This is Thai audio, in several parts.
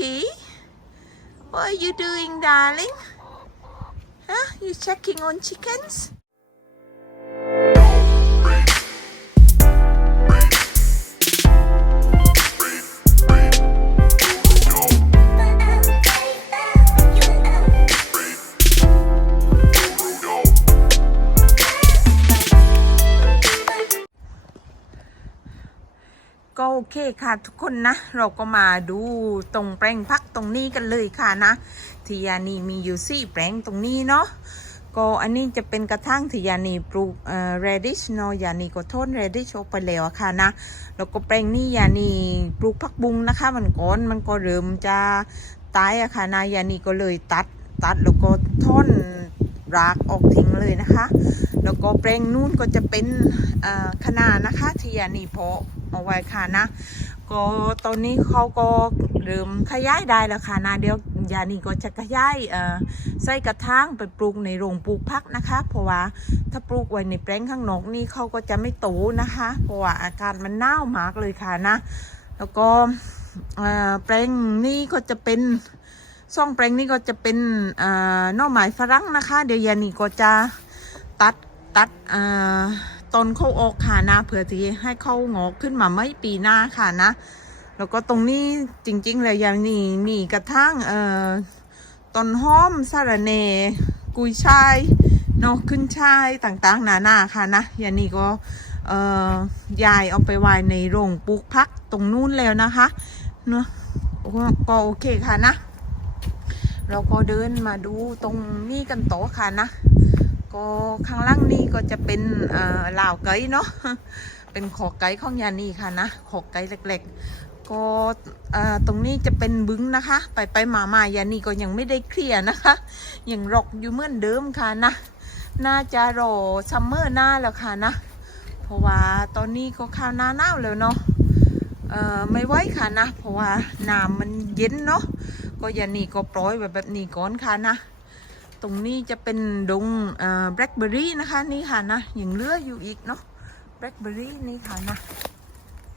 Frankie what are you doing darling? Huh? You checking on chickens เคค่ะทุกคนนะ เราก็มาดูตรงแปลงพักตรงนี้กันเลยค่ะนะที่ยานีมีอยู่สี่แปลงตรงนี้เนาะก็อันนี้จะเป็นกระทั่งที่ยานีปลูกเอ่อ radish เนาะยานีก็โทษ radish ออกไปแล้วอะค่ะนะแล้วก็แปลงนี้ยานีปลูกผักบุ้งนะคะ มันก่อนมันก็เริ่มจะตายอะค่ะนะยานีก็เลยตัดตัดแล้วก็ท่อนรากออกทิ้งเลยนะคะ แล้วก็แปลงนู้นก็จะเป็นเอ่อคะนานะคะที่ยานีเพาะ เอาไว้ค่ะนะ ก็ตอนนี้เขาก็เริ่มขยายได้แล้วค่ะนะเดี๋ยวยานีก็จะขยายใส่กระถางไปปลูกในโรงปลูกพักนะคะ เพราะว่าถ้าปลูกไว้ในแปลงข้างนอกนี่เขาก็จะไม่โตนะคะ เพราะว่าอากาศมันหนาวมากเลยค่ะนะ แล้วก็แปลงนี้ก็จะเป็นซ่องแปลงนี้ก็จะเป็นเอ่อหน่อไม้ฝรั่งนะคะ เดี๋ยวยานีก็จะตัดตัดอ่อ ต้นเขาออกค่ะนะเพื่อที่ให้เขางอกขึ้นมาไม่ปีหน้าค่ะนะ แล้วก็ตรงนี้จริงๆเลยยานีมีกระทั่งเอ่อต้นหอมสาระเน กุยช่ายนาะขึ้นช่ายต่างๆนานาค่ะนะยานี่ก็เอ่อยายเอาไปไว้ในโรงปลูกพักตรงนู้นแล้วนะคะเนาะก็โอเคค่ะนะเราก็เดินมาดูตรงนี้กันโตอค่ะนะ ก็ข้างล่างนี่ก็จะเป็นเอ่อลาวไก่เนาะเป็นขอไก่ของยานีค่ะนะขอไก่เล็กๆ ก็ตรงนี้จะเป็นบึ้งนะคะ ไปไปมามายานีก็ยังไม่ได้เคลียร์นะคะ ยังรกอยู่เหมือนเดิมค่ะนะน่าจะรอซัมเมอร์หน้าแล้วค่ะนะ เพราะว่าตอนนี้ก็ข้าวหน้าหนาวแล้วเนาะเอ่อไม่ไหวค่ะนะ เพราะว่าน้ำมันเย็นเนาะก็ยานีก็ปล่อยแบบแบบนี้ก่อนค่ะนะ ตรงนี้จะเป็นดงแบล็คเบอร์รี่นะคะนี่ค่ะนะยังเหลืออยู่อีกเนาะแบล็คเบอร์รี่นี่ค่ะนะ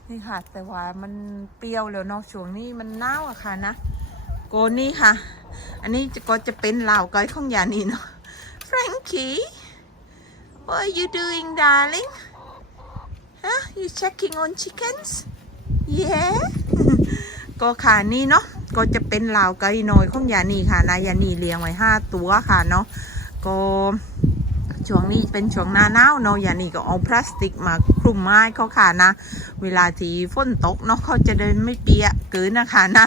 นี่ค่ะ แต่ว่ามันเปรี้ยวแล้วเนาะช่วงนี้มันหนาอะค่ะนะโกนี่ค่ะ อันนี้จะก็จะเป็นเหล่าวไก่ของยานีเนาะ Frankie what are you doing darling huh you checking on chickens yeah ก็ค่ะนี่เนาะ ก็จะเป็นลาวไก่น้อยของยานีค่ะนายานีเลี้ยงไว้ห้าตัวค่ะเนาะก็ช่วงนี้เป็นช่วงหน้าหนาวเนาะยานีก็เอาพลาสติกมาคลุมไม้เขาค่ะนะ เวลาที่ฝนตกเนาะเขาจะเดินไม่เปียกเกินนะคะนะ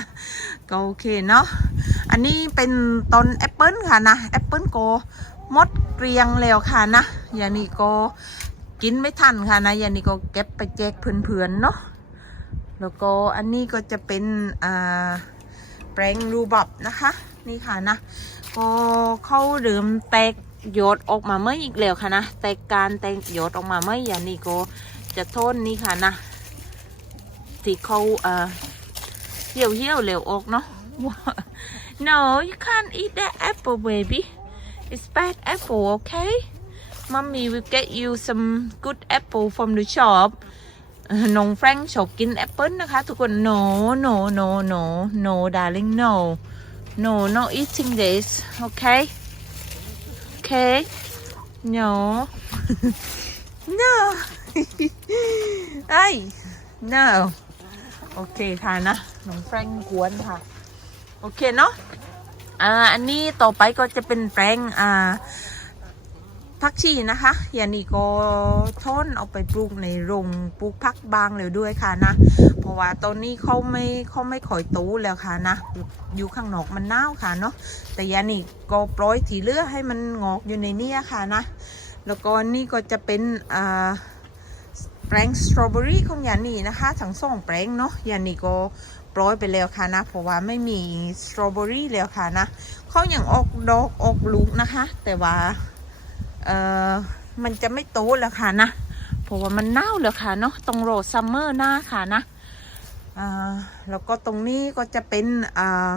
ก็โอเคเนาะอันนี้เป็นต้นแอปเปิลค่ะนะแอปเปิลโกมดเกรียงแล้วค่ะนะยานีก็กินไม่ทันค่ะนะยานีก็เก็บไปแจกเพื่อนๆเนาะแล้วก็อันนี้ก็จะเป็นอ่า แปลงรูบับนะคะ นี่ค่ะนะ ก็เข้าเริ่มแตกหยดออกมาเมื่ออีกแล้วค่ะนะ แตกการแตกหยดออกมาเมื่ออย่างนี้ก็จะทนนี่ค่ะนะที่เขาเอ่อเหี่ยวเหี่ยวเหลวออกเนาะ No you can't eat that apple baby it's bad apple okay Mommy will get you some good apple from the shop น้องแฟรงค์ชอบกินแอปเปิลนะคะ ทุกคน no no no no no darling no no no eating this okay okay no no ไอ้ no โอเคค่ะนะน้องแฟรงค์กวนค่ะ โอเคเนาะอ่าอันนี้ต่อไปก็จะเป็นแปลงอ่า พักชีนะคะอย่างนี้ก็ท่อนเอาไปปลูกในโรงปลูกพักบางเลยด้วยค่ะนะ เพราะว่าตอนนี้เขาไม่เขาไม่ข่อยตู้แล้วค่ะนะ อยู่ข้างนอกมันหนาวค่ะเนาะ แต่ยานี่ก็ปล่อยถีเลือให้มันงอกอยู่ในเนี้ค่ะนะ แล้วก็นี่ก็จะเป็นอ่าแปลงสตรอเบอรี่ของยานี่นะคะทั้งสองแปลงเนาะยานี่ก็ปล่อยไปแล้วค่ะนะ เพราะว่าไม่มีสตรอเบอรี่แล้วค่ะนะเขายังออกดอกออกลูกนะคะ แต่ว่า เอ่อมันจะไม่โตแล้วค่ะนะเพราะว่ามันเน่าแล้วค่ะเนาะต้องรอซัมเมอร์หน้าค่ะนะอ่าแล้วก็ตรงนี้ก็จะเป็นอ่า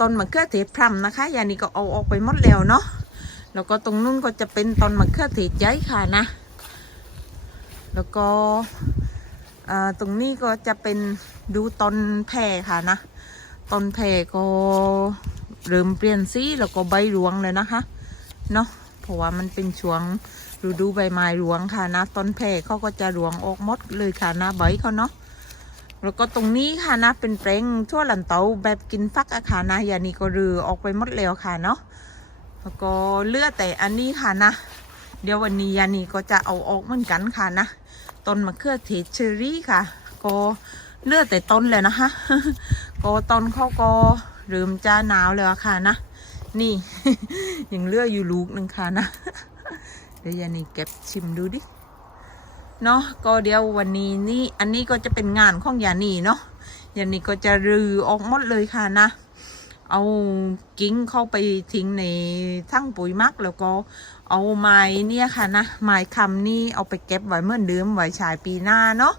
ต้นมะเขือเทศพรำนะคะอย่างนี้ก็เอาออกไปหมดแล้วเนาะแล้วก็ตรงนู้นก็จะเป็นต้นมะเขือเทศใหญ่ค่ะนะ แล้วก็อ่าตรงนี้ก็จะเป็นดูต้นแพรค่ะนะต้นแพรก็เริ่มเปลี่ยนสีแล้วก็ใบรวงเลยนะคะเนาะ เพราะว่ามันเป็นช่วงฤดูใบไม้รวงค่ะนะต้นแพรเขาก็จะรวงออกหมดเลยค่ะนะใบเขาเนาะแล้วก็ตรงนี้ค่ะนะเป็นแปลงทั่วหลันเตาแบบกินฟักอะค่ะนะอย่างนี้ก็รื้อออกไปหมดแล้วค่ะเนาะแล้วก็เลือแต่อันนี้ค่ะนะ เดี๋ยววันนี้ยานีก็จะเอาออกเหมือนกันค่ะนะต้นมะเขือเทศเชอรี่ค่ะ ก็เลือแต่ต้นเลยนะคะ ก็ต้นเขาก็เริ่มจะหนาวแล้วอะค่ะนะ นี่ ยังเลือกอยู่ลูกหนึ่งค่ะนะ เดี๋ยวยานีเก็บชิมดูดิ เนาะก็เดี๋ยววันนี้นี่อันนี้ก็จะเป็นงานของยานีเนาะยานีก็จะรื้อออกหมดเลยค่ะนะ เอากิ้งเข้าไปทิ้งในทั้งปุ๋ยมักแล้วก็เอาไม้เนี่ยค่ะนะไม้คำนี่เอาไปเก็บไว้เหมื่อนเดิมไว้ฉายปีหน้าเนาะ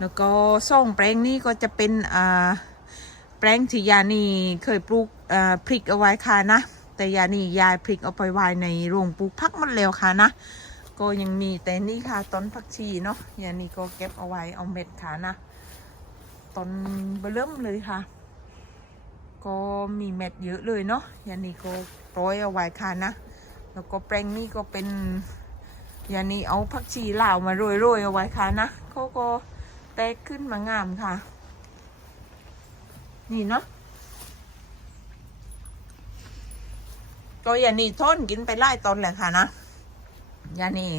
แล้วก็ส่งแปลงนี่ก็จะเป็นอ่า แปลงที่ยานีเคยปลูกพริกเอาไว้ค่ะนะ แต่ยานียายพริกเอาไปไว้ในโรงปลูกพักหมดแล้วค่ะนะ ก็ยังมีแต่นี่ค่ะต้นผักชีเนาะยานีก็เก็บเอาไว้เอาเม็ดค่ะนะต้นเบอเริ่มเลยค่ะ ก็มีเม็ดเยอะเลยเนาะยานีก็โปรยเอาไว้ค่ะนะ แล้วก็แปลงนี้ก็เป็นยานีเอาผักชีลาวมาโรยๆเอาไว้ค่ะนะเขาก็แตกขึ้นมางามค่ะ นี่เนาะก็อย่านี่ทนกินไปไล่ตอนแหละค่ะนะอย่านี่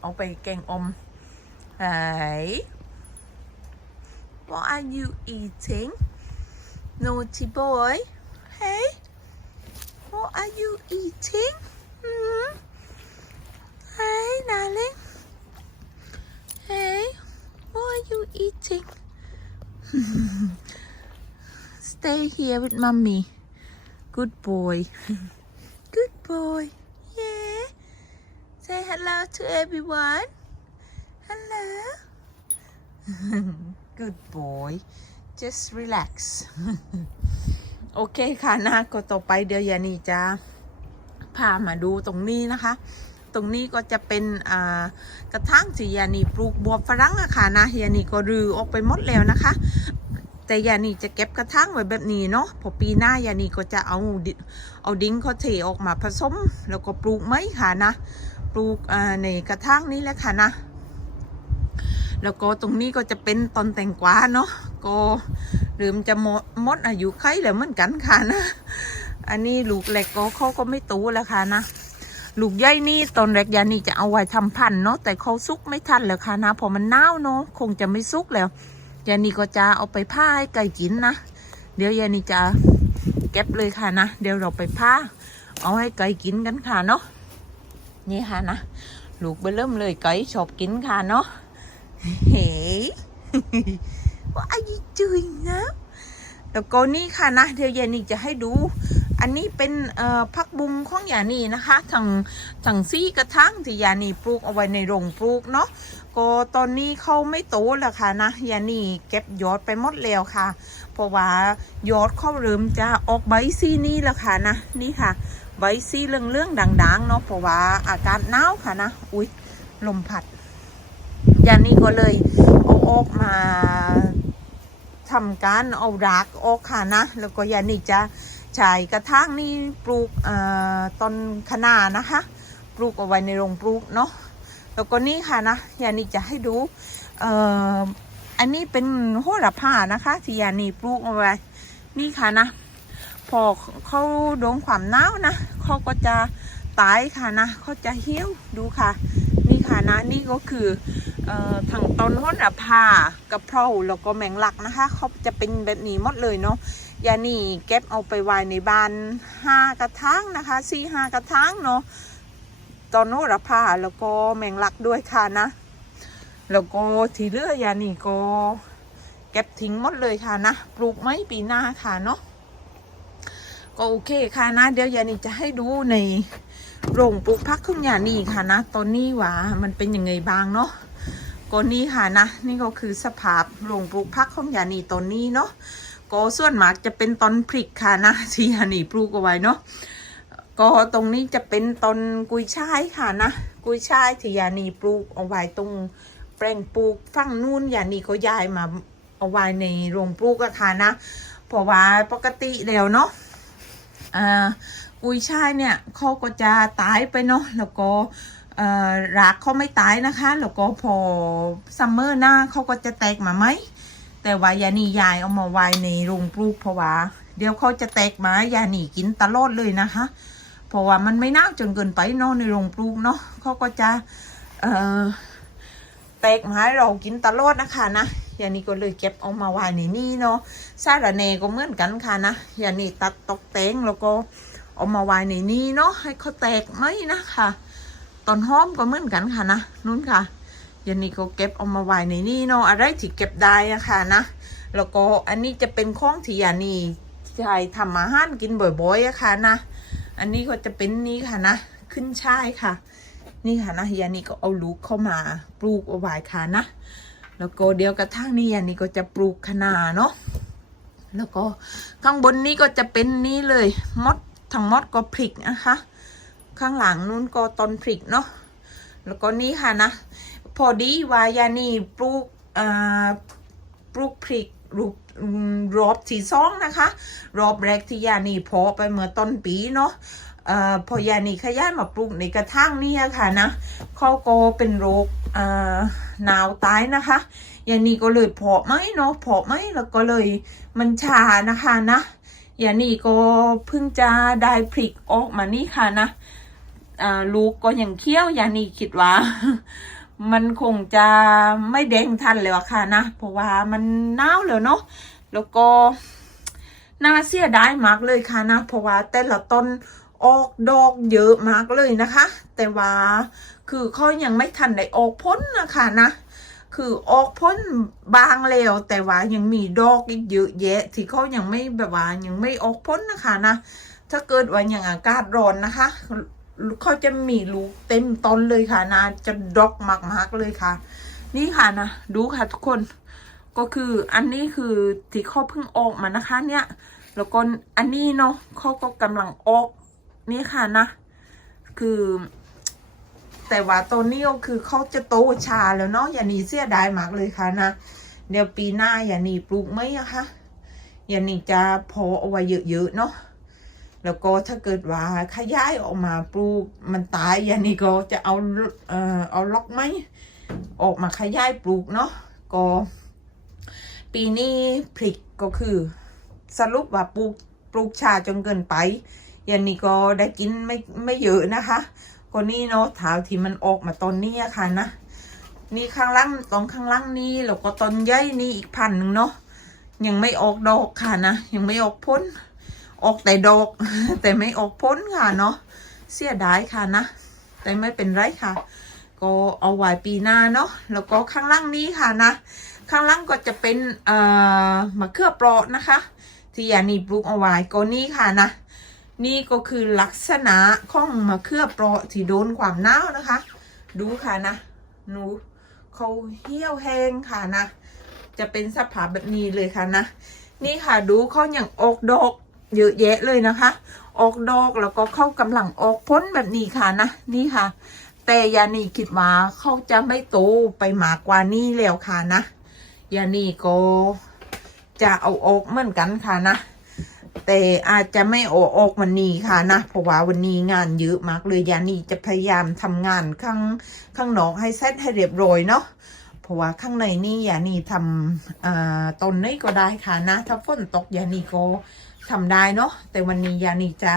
เอาไปแกงอมเฮ้ What are you eating? Naughty boy. Hey, what are you eating? Hmm? Hey, darling. Hey, what are you eating? Stay here with mommy. Good boy. Good boy. Yeah. Say hello to everyone. Hello. Good boy. just relax โอเคค่ะนะก็ต่อไปเดี๋ยวยานีจะพามาดูตรงนี้นะคะตรงนี้ก็จะเป็นกระถางที่ยานีปลูกบัวฝรั่งอะค่ะนะยานีก็รื้อออกไปหมดแล้วนะคะ แต่ยานีจะเก็บกระถางไว้แบบนี้เนาะพอปีหน้ายานีก็จะเอาเอาดิ้งเขาเทออกมาผสม แล้วก็ปลูกไม้ค่ะนะ ปลูกในกระถางนี้แหละค่ะนะ แล้วก็ตรงนี้ก็จะเป็นต้นแตงกวาเนาะก็เริ่มจะหมดหมดอายุไขแล้วเหมือนกันค่ะนะ อันนี้ลูกเล็กก็เขาก็ไม่โตแล้วค่ะนะลูกใหญ่นี่ตอนแรกยานี่จะเอาไว้ทำพันธุ์เนาะแต่เขาซุกไม่ทันแล้วค่ะนะเพอมันหนาวเนาะคงจะไม่ซุกแล้ว ยานีก็จะเอาไปผ้าให้ไก่กินนะ เดี๋ยวยานีจะเก็บเลยค่ะนะ เดี๋ยวเราไปผ้า เอาให้ไก่กินกันค่ะเนาะ นี่ค่ะนะ ลูกไปเริ่มเลยไก่ชอบกินค่ะเนาะ Hey, what are you doing now? แล้วก็นี่ค่ะนะเดี๋ยวยานีจะให้ดู อันนี้เป็นเอ่อพักบุงของยานีนะคะทางทางซี่กระทั่งที่ยานีปลูกเอาไว้ในโรงปลูกเนาะ ก็ตอนนี้เขาไม่โตแล้วค่ะนะยานีเก็บยอดไปหมดแล้วค่ะ เพราะว่ายอดเขาเริ่มจะออกใบซี่นี่แล้วค่ะนะนี่ค่ะ ใบซี่เรื่องเรื่องๆดังๆเนาะเพราะว่าอากาศหนาวค่ะนะอุ้ยลมพัดยานี่ก็เลยเอาออกมาทำการเอารากออกค่ะนะ แล้วก็ยานี่จะใช้กระถางนี่ปลูกเอ่อต้นคะนานะคะ ปลูกเอาไว้ในโรงปลูกเนาะ แล้วก็นี่ค่ะนะยานี่จะให้ดูเอ่ออันนี้เป็นโหระพานะคะ ที่ยานี่ปลูกเอาไว้นี่ค่ะนะ พอเขาโดนความหนาวนะเขาก็จะตายค่ะนะเขาจะเหี่ยวดูค่ะ นี่ค่ะนะนี่ก็คือเอ่อทางต้นโหระพากระเพราแล้วก็แมงลักนะคะเขาจะเป็นแบบนี้หมดเลยเนาะยานี่เก็บเอาไปไว้ในบ้านห้ากระถางนะคะสี่ห้ากระถางเนาะ ต้นโหระพาแล้วก็แมงลักด้วยค่ะนะ แล้วก็ที่เหลือยานี่ก็เก็บทิ้งหมดเลยค่ะนะ ปลูกไม้ปีหน้าค่ะเนาะก็โอเคค่ะนะ เดี๋ยวยานี่จะให้ดูในโรงปลูกพักของยานี่ค่ะนะ ตอนนี้ว่ามันเป็นยังไงบ้างเนาะก็นี่ค่ะนะ นี่ก็คือสภาพโรงปลูกพักของยานี่ตอนนี้เนาะก็ส่วนมากจะเป็นตอนพริกค่ะนะที่ยานี่ปลูกเอาไว้เนาะ ก็ตรงนี้จะเป็นตอนกุยช่ายค่ะนะ กุยช่ายที่ยานีปลูกเอาไว้ตรงแปลงปลูกฝั่งนู้นยานี่ก็ย้ายมาเอาไว้ในโรงปลูกอะค่ะนะ เพราะว่าปกติแล้วเนาะอ่ากุยช่ายเนี่ยเขาก็จะตายไปเนาะแล้วก็อ่อรากเขาไม่ตายนะคะแล้วก็พอซัมเมอร์หน้าเขาก็จะแตกมาไหมแต่ว่ายานียายเอามาไว้ในโรงปลูกเพราะว่าเดี๋ยวเขาจะแตกมายานีกินตลอดเลยนะคะ เพราะว่ามันไม่น่าจนเกินไปเนาะในโรงปลูกเนาะเขาก็จะเอ่อแตกมาให้เรากินตลอดนะคะนะอย่างนี้ก็เลยเก็บเอามาไว้ในนี่เนาะซาดาเนก็เหมือนกันค่ะนะอย่างนี้ตัดตกแต่งแล้วก็เอามาไว้ในนี่เนาะให้เขาแตกไหมนะคะตอนหอมก็เหมือนกันค่ะนะนู้นค่ะยานีก็เก็บเอามาไว้ในนี่เนาะอะไรที่เก็บได้อะค่ะนะแล้วก็อันนี้จะเป็นข้องที่ยานีใช้ทำอาหารกินบ่อยๆอะค่ะนะ อันนี้ก็จะเป็นนี่ค่ะนะ ขึ้นช่ายค่ะ นี่ค่ะนะยานีก็เอาลูกเข้ามาปลูกเอาไว้ค่ะนะ แล้วก็เดี๋ยวกระทั่งนี้ยานีก็จะปลูกคะนาเนาะ แล้วก็ข้างบนนี้ก็จะเป็นนี่เลยมดทั้งมดก็พริกนะคะ ข้างหลังนู้นก็ต้นพริกเนาะ แล้วก็นี่ค่ะนะ พอดีวายานีปลูกเอ่อปลูกพริก รูปรอบที่สองนะคะ รอบแรกที่ยานีเพอไปเมื่อต้นปีเนาะเอ่อพอยานีขยันมาปลูกในกระถางนี่ค่ะนะเขาก็เป็นโรคเอ่อหนาวตายนะคะยานีก็เลยเพาะไหมเนาะเพาะไหมแล้วก็เลยมันชานะคะนะยานีก็เพิ่งจะได้พริกออกมานี่ค่ะนะอ่าลูกก็ยังเคี้ยวยานีคิดว่า มันคงจะไม่แดงทันแล้วอะค่ะนะ เพราะว่ามันหนาวแล้วเนาะ แล้วก็น่าเสียดายมากเลยค่ะนะ เพราะว่าแต่ละต้นออกดอกเยอะมากเลยนะคะ แต่ว่าคือเขายังไม่ทันได้ออกพ้นนะคะนะ คือออกพ้นบางแล้วแต่ว่ายังมีดอกอีกเยอะแยะ ที่เขายังไม่แบบว่ายังไม่ออกพ้นนะคะนะ ถ้าเกิดว่าอย่างอากาศร้อนนะคะ เขาจะมีลูกเต็มต้นเลยค่ะนะจะดอกมากๆเลยค่ะ นี่ค่ะนะดูค่ะทุกคน ก็คืออันนี้คือที่เขาเพิ่งออกมานะคะ เนี่ย แล้วก็อันนี้เนาะเขาก็กำลังออก นี่ค่ะนะ คือ แต่ว่าตัวนี้ก็คือเขาจะโตชาแล้วเนาะอย่าหนีเสียดายมากเลยค่ะนะเดี๋ยวปีหน้าอย่าหนีปลูกไหมอะคะอย่าหนีจะพอเอาไว้เยอะๆเนาะ แล้วก็ถ้าเกิดว่าขยายออกมาปลูกมันตายอย่างนี้ก็จะเอาเอ่อเอาล็อกไหมออกมาขยายปลูกเนาะก็ ปีนี้พริกก็คือ สรุปว่าปลูกปลูกชาจนเกินไปอย่างนี้ก็ได้กินไม่ไม่เยอะนะคะก็นี่เนาะถาวที่มันออกมาตอนนี้อะค่ะนะนี่ข้างล่างตรงข้างล่างนี้แล้วก็ต้นใหญ่นี่อีกพันหนึ่งเนาะยังไม่ออกดอกค่ะนะยังไม่ออกพ้น ออกแต่ดอก แต่ไม่ออกพ้นค่ะเนาะเสียดายค่ะนะ แต่ไม่เป็นไรค่ะ ก็เอาไว้ปีหน้าเนาะแล้วก็ข้างล่างนี้ค่ะนะ ข้างล่างก็จะเป็นเอ่อมะเขือเปราะนะคะ ที่ยานีปลูกเอาไว้ก็นี่ค่ะนะ นี่ก็คือลักษณะของมะเขือเปราะที่โดนความหนาวนะคะ ดูค่ะนะหนูเขาเหี่ยวแห้งค่ะนะ จะเป็นสภาพแบบนี้เลยค่ะนะ นี่ค่ะดูเขาอย่างออกดอก เยอะแยะเลยนะคะ ออกดอกแล้วก็เข้ากำลังออกพ้นแบบนี้ค่ะนะนี่ค่ะ แต่ยานีคิดว่าเขาจะไม่โตไปมากกว่านี้แล้วค่ะนะยานีก็จะเอาออกเหมือนกันค่ะนะแต่อาจจะไม่เอออกวันนี้ค่ะนะเพราะว่าวันนี้งานเยอะมากเลยยานีจะพยายามทำงานข้างข้างนอกให้เสร็จให้เรียบร้อยเนาะ เพราะว่าข้างในนี่ยานีทำต้นนี้ก็ได้ค่ะนะ ถ้าฝนตกยานีก็ทำได้เนาะแต่วันนี้ยานีจะ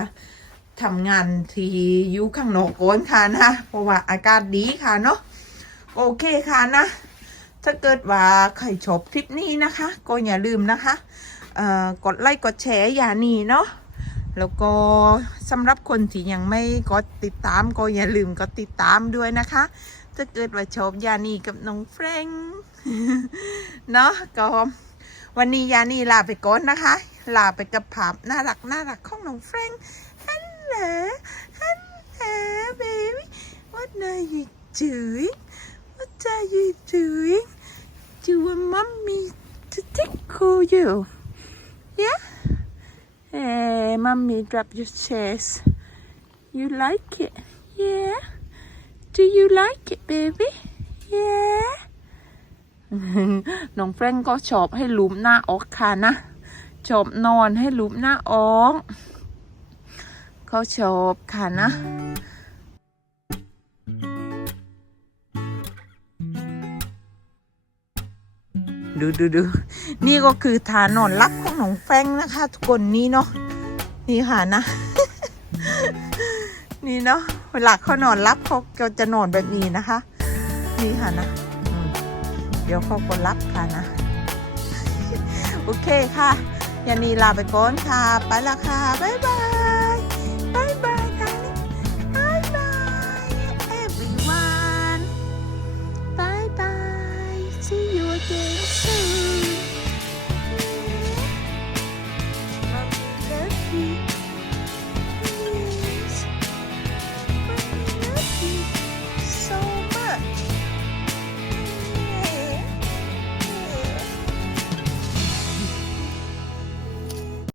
ทำงานที่อยู่ข้างนอกก่อนค่ะนะเพราะว่าอากาศดีค่ะเนาะโอเคค่ะนะ ถ้าเกิดว่าใครชอบคลิปนี้นะคะ ก็อย่าลืมนะคะกดไลค์กดแชร์ยานีเนาะแล้วก็สำหรับคนที่ยังไม่กดติดตามก็อย่าลืมกดติดตามด้วยนะคะ ถ้าเกิดว่าชอบยานีกับน้องแฟรงเนาะก็วันนี้ยานีลาไปก่อนนะคะ ลาไปกับภาพน่ารักน่ารักของน้องแฟรงฮัลโหลฮัลโหล baby what are you doing what are you doing do you want mommy to tickle you yeah hey mommy drop your chest you like it yeah Do you like it baby Yeah น้องแฟรงก็ชอบให้ลุมหน้าออกค่ะนะ ชอบนอนให้ลูบหน้าอองเขาชอบค่ะนะดูดูดูนี่ก็คือทานนอนรับของน้องแฟงนะคะ ทุกคนนี่เนาะนี่ค่ะนะ นี่เนาะ เวลาเขานอนรับเขาจะนอนแบบนี้นะคะ นี่ค่ะนะเดี๋ยวเขาก็รับค่ะนะ โอเคค่ะยันนีลาไปก่อนค่ะ ไปละค่ะ บ๊ายบายบายบาย